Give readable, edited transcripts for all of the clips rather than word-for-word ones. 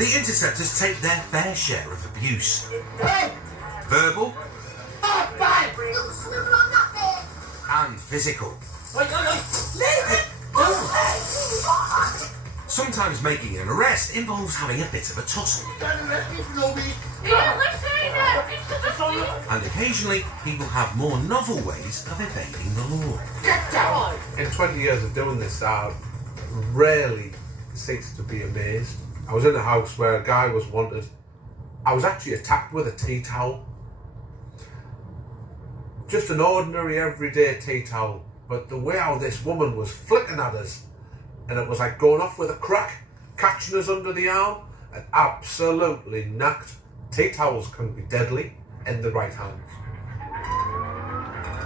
The interceptors take their fair share of abuse. Verbal and physical. Sometimes making an arrest involves having a bit of a tussle. And occasionally, people have more novel ways of evading the law. Get down! In 20 years of doing this, I rarely ceased to be amazed. I was in a house where a guy was wanted. I was actually attacked with a tea towel. Just an ordinary, everyday tea towel. But the way how this woman was flicking at us, and it was like going off with a crack, catching us under the arm, and absolutely knacked. Tea towels can be deadly in the right hands.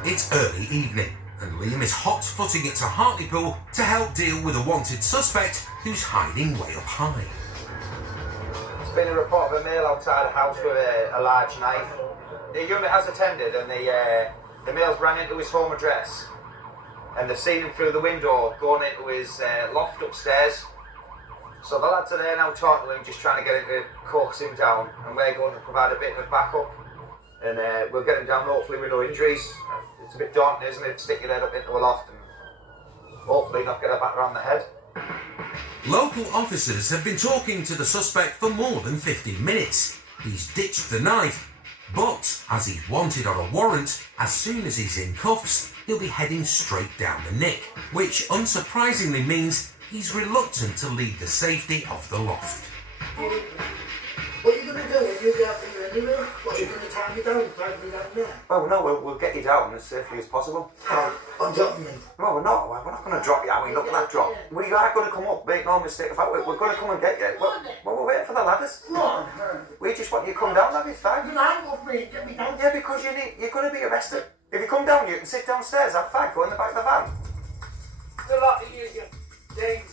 It's early evening, and Liam is hot-footing it to Hartlepool to help deal with a wanted suspect who's hiding way up high. There's been a report of a male outside a house with a large knife. The unit has attended, and the male's ran into his home address, and they've seen him through the window going into his loft upstairs. So the lads are there now talking to him, just trying to get him to coax him down, and we're going to provide a bit of a backup, and we'll get him down hopefully with no injuries. It's a bit daunting, isn't it, to stick your head up into a loft and hopefully not get a batter on the head. Local officers have been talking to the suspect for more than 15 minutes. He's ditched the knife, but as he's wanted on a warrant, as soon as he's in cuffs, he'll be heading straight down the nick, which unsurprisingly means he's reluctant to leave the safety of the loft. What are you going to do if you get up here anyway? What, are you going to tie me down, drag me down there? Oh no, we'll get you down as safely as possible. I'm dropping me. No, we're not. We're not going to drop you. I mean, look at that drop. We are going to come up, make no mistake about it. We're going to come and get you. We're waiting for the ladders. Come on. We just want you to come down, that'll be fine. You hang off me, get me down. Yeah, because you're going to be arrested. If you come down, you can sit downstairs, have fag, go in the back of the van. Good luck to you, James.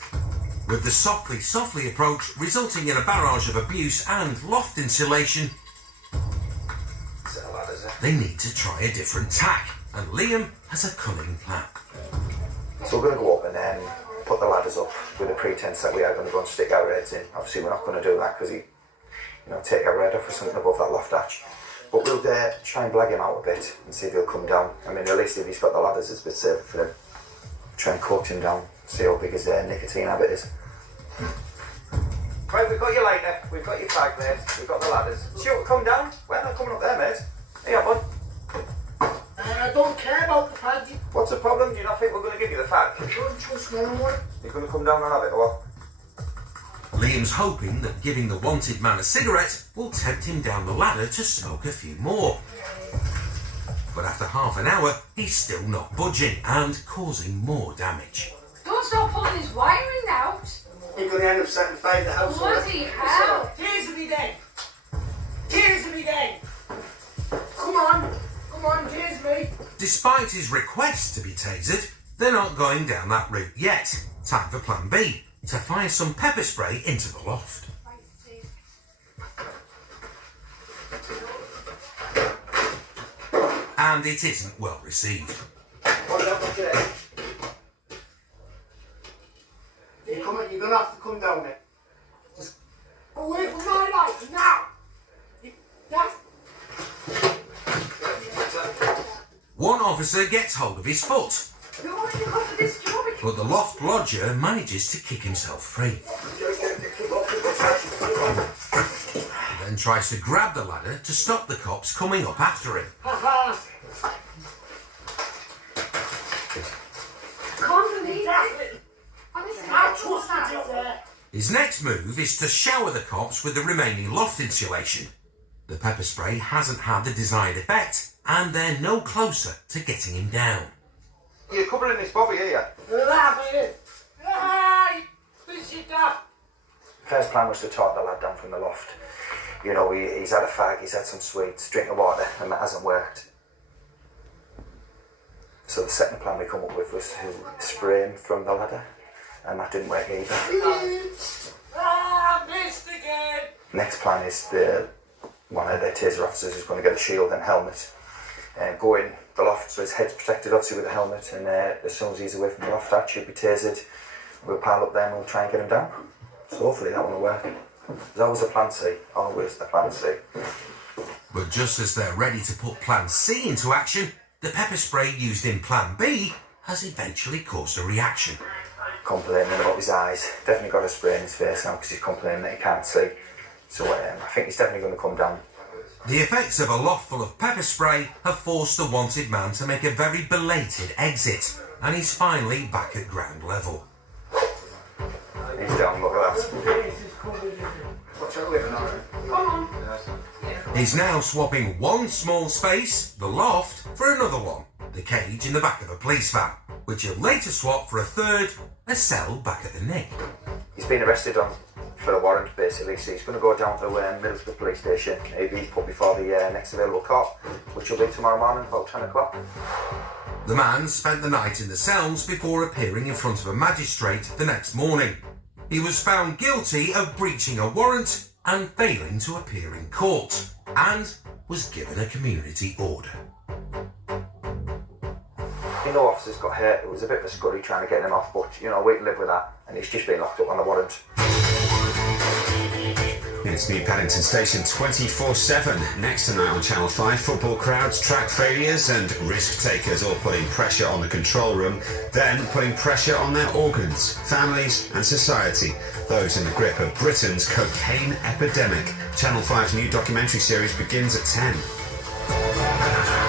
With the softly approach resulting in a barrage of abuse and loft insulation, they need to try a different tack, and Liam has a cunning plan. So we're going to go up and then put the ladders up with a pretense that we are going to go and stick our heads in. Obviously we're not going to do that because take our head off or something above that loft hatch. But we'll try and blag him out a bit and see if he'll come down. I mean, at least if he's got the ladders, it's a bit safer for him. Try and coax him down, see how big his nicotine habit is. Right, we've got your lighter, we've got your fag, mate, we've got the ladders. Sure, come down. We're not coming up there, mate. Here, bud. I don't care about the fag. What's the problem? Do you not think we're going to give you the fag? You don't trust me no more. You're going to come down and have it, or what? Liam's hoping that giving the wanted man a cigarette will tempt him down the ladder to smoke a few more. But after half an hour, he's still not budging and causing more damage. Don't stop pulling his wiring out. You're going to end up setting fire to the house. Bloody hell. Tears of me then. Tears of me then. Come on, tears me. Despite his request to be tasered, they're not going down that route yet. Time for plan B, to fire some pepper spray into the loft. And it isn't well received. You're going to have to come down there. Just away from my life, now! One officer gets hold of his foot, but the loft lodger manages to kick himself free. He then tries to grab the ladder to stop the cops coming up after him. Can't believe it. I trusted you there. His next move is to shower the cops with the remaining loft insulation. The pepper spray hasn't had the desired effect, and they're no closer to getting him down. You're covering this bobby here. Laugh it. Hey, this is that. First plan was to talk the lad down from the loft. You know, he's had a fag, he's had some sweets, drink of water, and that hasn't worked. So the second plan we come up with was to spray him from the ladder, and that didn't work either. Missed again. Next plan is one of the taser officers is going to get a shield and helmet and go in the loft so his head's protected obviously with a helmet, and as soon as he's away from the loft hatch he'll be tasered. We'll pile up there and we'll try and get him down. So hopefully that one will work. There's always a plan C. Always a plan C. But just as they're ready to put Plan C into action, the pepper spray used in Plan B has eventually caused a reaction. Complaining about his eyes. Definitely got a spray in his face now because he's complaining that he can't see. So I think he's definitely going to come down. The effects of a loft full of pepper spray have forced the wanted man to make a very belated exit, and he's finally back at ground level. He's down, look at that. Watch out, living on it. Come on. He's now swapping one small space, the loft, for another one, the cage in the back of a police van, which he'll later swap for a third, a cell back at the Nick. He's been arrested for a warrant, basically, so he's going to go down to Middlesbrough police station. He'll be put before the next available court, which will be tomorrow morning, about 10 o'clock. The man spent the night in the cells before appearing in front of a magistrate the next morning. He was found guilty of breaching a warrant and failing to appear in court, and was given a community order. You know, officers got hurt. It was a bit of a scurry trying to get him off, but, you know, we can live with that. And he's just been locked up on a warrant. It's New Paddington Station 24/7. Next tonight on Channel 5, football crowds, track failures and risk takers all putting pressure on the control room, then putting pressure on their organs, families and society, those in the grip of Britain's cocaine epidemic. Channel 5's new documentary series begins at 10.